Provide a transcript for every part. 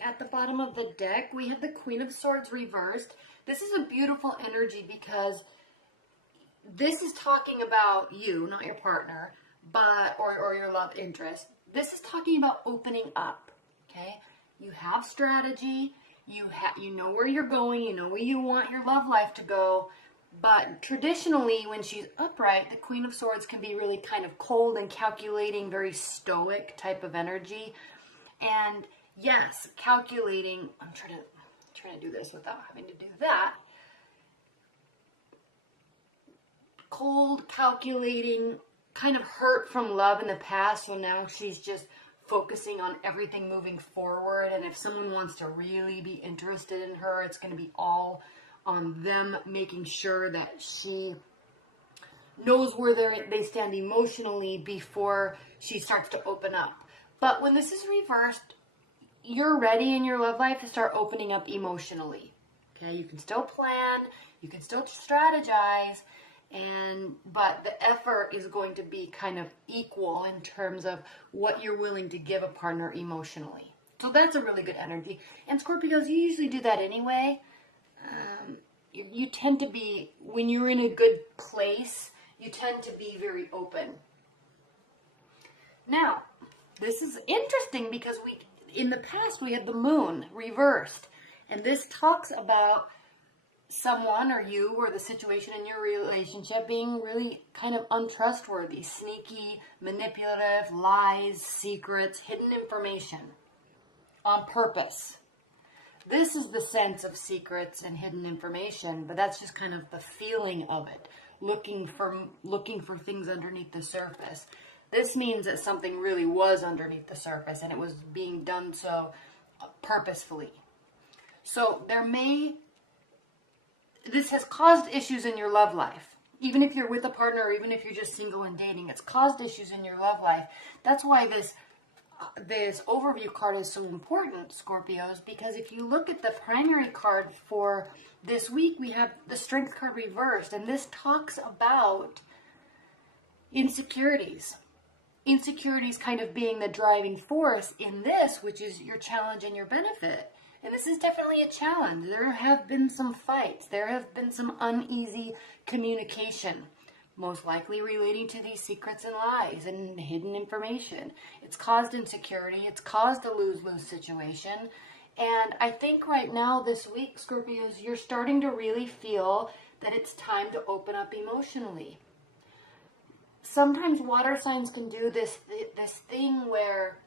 at the bottom of the deck, we have the Queen of Swords reversed. This is a beautiful energy because this is talking about you, not your partner, but or your love interest. This is talking about opening up, okay? You have strategy, you know where you're going, you know where you want your love life to go, but traditionally when she's upright, the Queen of Swords can be really kind of cold and calculating, very stoic type of energy. And yes, calculating, I'm trying to do this without having to do that. Cold, calculating, kind of hurt from love in the past, so now she's just focusing on everything moving forward. And if someone wants to really be interested in her, it's going to be all on them making sure that she knows where they stand emotionally before she starts to open up. But when this is reversed, you're ready in your love life to start opening up emotionally. Okay, you can still plan, you can still strategize, but the effort is going to be kind of equal in terms of what you're willing to give a partner emotionally. So that's a really good energy. And Scorpios, you usually do that anyway. You tend to be, when you're in a good place, you tend to be very open. Now, this is interesting because in the past we had the moon reversed. And this talks about someone or you or the situation in your relationship being really kind of untrustworthy, sneaky, manipulative, lies, secrets, hidden information on purpose. This is the sense of secrets and hidden information, but that's just kind of the feeling of it, looking for things underneath the surface. This means that something really was underneath the surface and it was being done so purposefully. So this has caused issues in your love life. Even if you're with a partner or even if you're just single and dating, it's caused issues in your love life. That's why this overview card is so important, Scorpios, because if you look at the primary card for this week, we have the Strength card reversed, and this talks about insecurities. Insecurities kind of being the driving force in this, which is your challenge and your benefit. And this is definitely a challenge. There have been some fights. There have been some uneasy communication, most likely relating to these secrets and lies and hidden information. It's caused insecurity. It's caused a lose-lose situation. And I think right now, this week, Scorpios, you're starting to really feel that it's time to open up emotionally. Sometimes water signs can do this thing where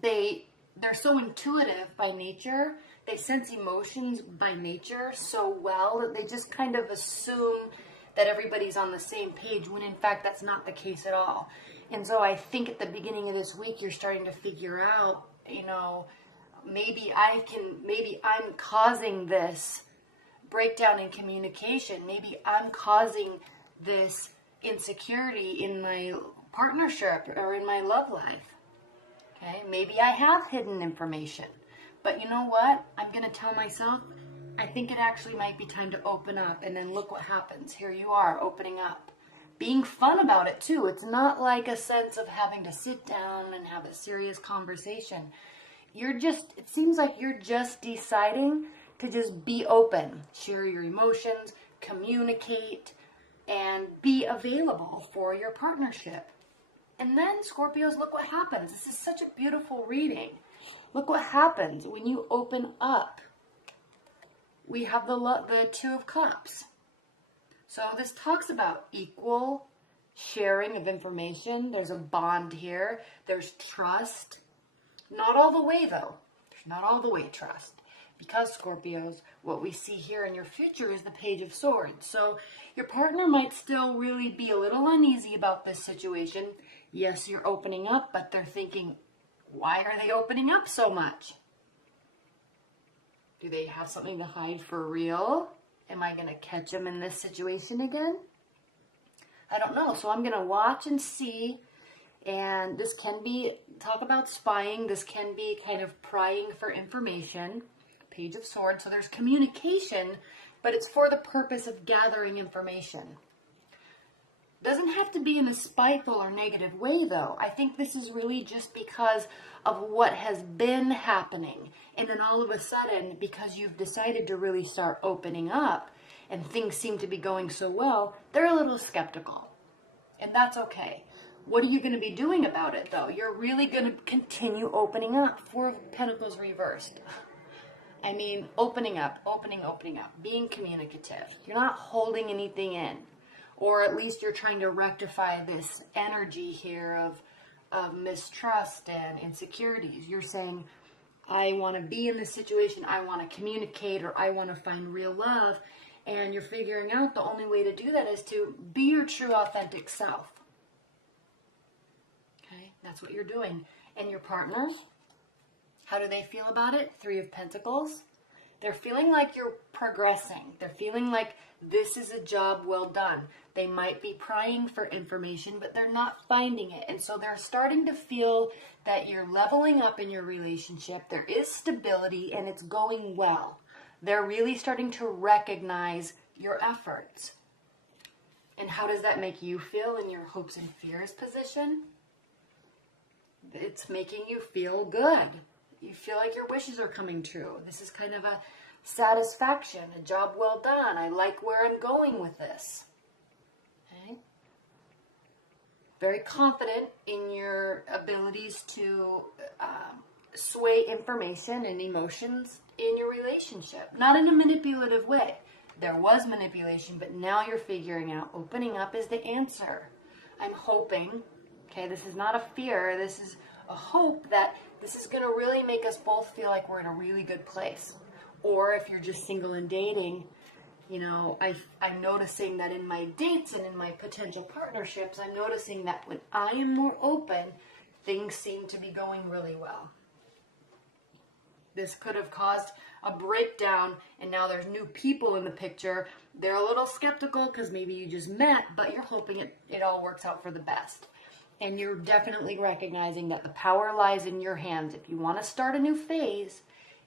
they're so intuitive by nature, they sense emotions by nature so well that they just kind of assume that everybody's on the same page, when in fact that's not the case at all. And so I think at the beginning of this week, you're starting to figure out, maybe I'm causing this breakdown in communication. Maybe I'm causing this insecurity in my partnership or in my love life. Okay, maybe I have hidden information, but you know what? I'm going to tell myself, I think it actually might be time to open up, and then look what happens. Here you are, opening up. Being fun about it, too. It's not like a sense of having to sit down and have a serious conversation. It seems like you're just deciding to just be open, share your emotions, communicate, and be available for your partnership. And then, Scorpios, look what happens. This is such a beautiful reading. Look what happens when you open up. We have the Two of Cups. So this talks about equal sharing of information. There's a bond here. There's trust. Not all the way, though. There's not all the way trust. Because, Scorpios, what we see here in your future is the Page of Swords. So your partner might still really be a little uneasy about this situation. Yes, you're opening up, but they're thinking, why are they opening up so much? Do they have something to hide for real? Am I going to catch them in this situation again? I don't know. So I'm going to watch and see. And this can be, talk about spying. This can be kind of prying for information. Page of Swords. So there's communication, but it's for the purpose of gathering information. Doesn't have to be in a spiteful or negative way, though. I think this is really just because of what has been happening. And then all of a sudden, because you've decided to really start opening up and things seem to be going so well, they're a little skeptical. And that's okay. What are you going to be doing about it, though? You're really going to continue opening up. Four of Pentacles reversed. I mean, opening up, opening up, being communicative. You're not holding anything in. Or at least you're trying to rectify this energy here of mistrust and insecurities. You're saying, I want to be in this situation, I want to communicate, or I want to find real love. And you're figuring out the only way to do that is to be your true authentic self. Okay, that's what you're doing. And your partners, how do they feel about it? Three of Pentacles. They're feeling like you're progressing. They're feeling like this is a job well done. They might be prying for information, but they're not finding it. And so they're starting to feel that you're leveling up in your relationship. There is stability and it's going well. They're really starting to recognize your efforts. And how does that make you feel in your hopes and fears position? It's making you feel good. You feel like your wishes are coming true. This is kind of a satisfaction, a job well done. I like where I'm going with this. Okay? Very confident in your abilities to sway information and emotions in your relationship. Not in a manipulative way. There was manipulation, but now you're figuring out opening up is the answer. I'm hoping, okay, this is not a fear, this is a hope that this is going to really make us both feel like we're in a really good place. Or if you're just single and dating, you know, I'm noticing that in my dates and in my potential partnerships, I'm noticing that when I am more open, things seem to be going really well. This could have caused a breakdown, and now there's new people in the picture. They're a little skeptical because maybe you just met, but you're hoping it all works out for the best. And you're definitely recognizing that the power lies in your hands. If you want to start a new phase,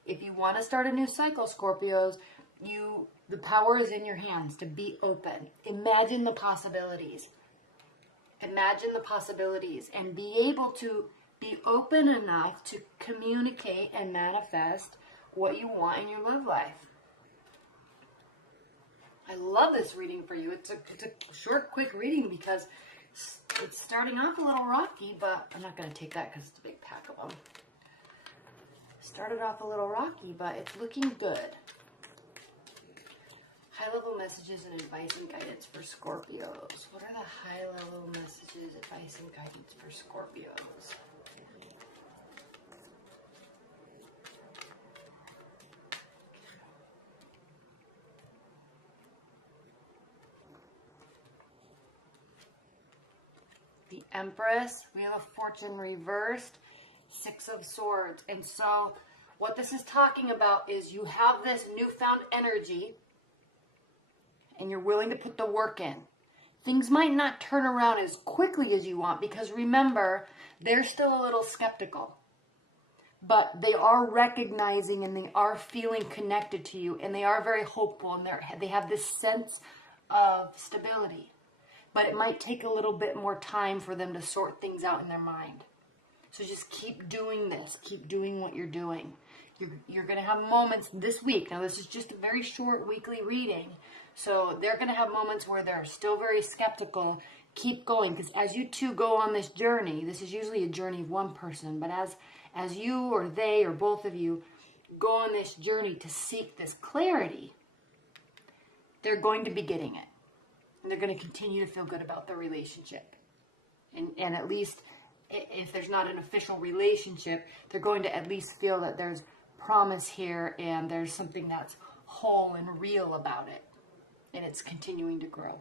if you want to start a new cycle, Scorpios, the power is in your hands to be open. Imagine the possibilities. Imagine the possibilities and be able to be open enough to communicate and manifest what you want in your love life. I love this reading for you. It's a short, quick reading because it's starting off a little rocky, but I'm not going to take that because it's a big pack of them. Started off a little rocky, but it's looking good. High-level messages and advice and guidance for Scorpios. What are the high-level messages, advice, and guidance for Scorpios? The Empress, Wheel of Fortune reversed, Six of Swords. And so what this is talking about is you have this newfound energy and you're willing to put the work in. Things might not turn around as quickly as you want because remember, they're still a little skeptical. But they are recognizing and they are feeling connected to you and they are very hopeful and they have this sense of stability. But it might take a little bit more time for them to sort things out in their mind. So just keep doing this. Keep doing what you're doing. You're going to have moments this week. Now, this is just a very short weekly reading. So they're going to have moments where they're still very skeptical. Keep going. Because as you two go on this journey, this is usually a journey of one person. But as you or they or both of you go on this journey to seek this clarity, they're going to be getting it. And they're going to continue to feel good about their relationship. And at least if there's not an official relationship, they're going to at least feel that there's promise here and there's something that's whole and real about it. And it's continuing to grow.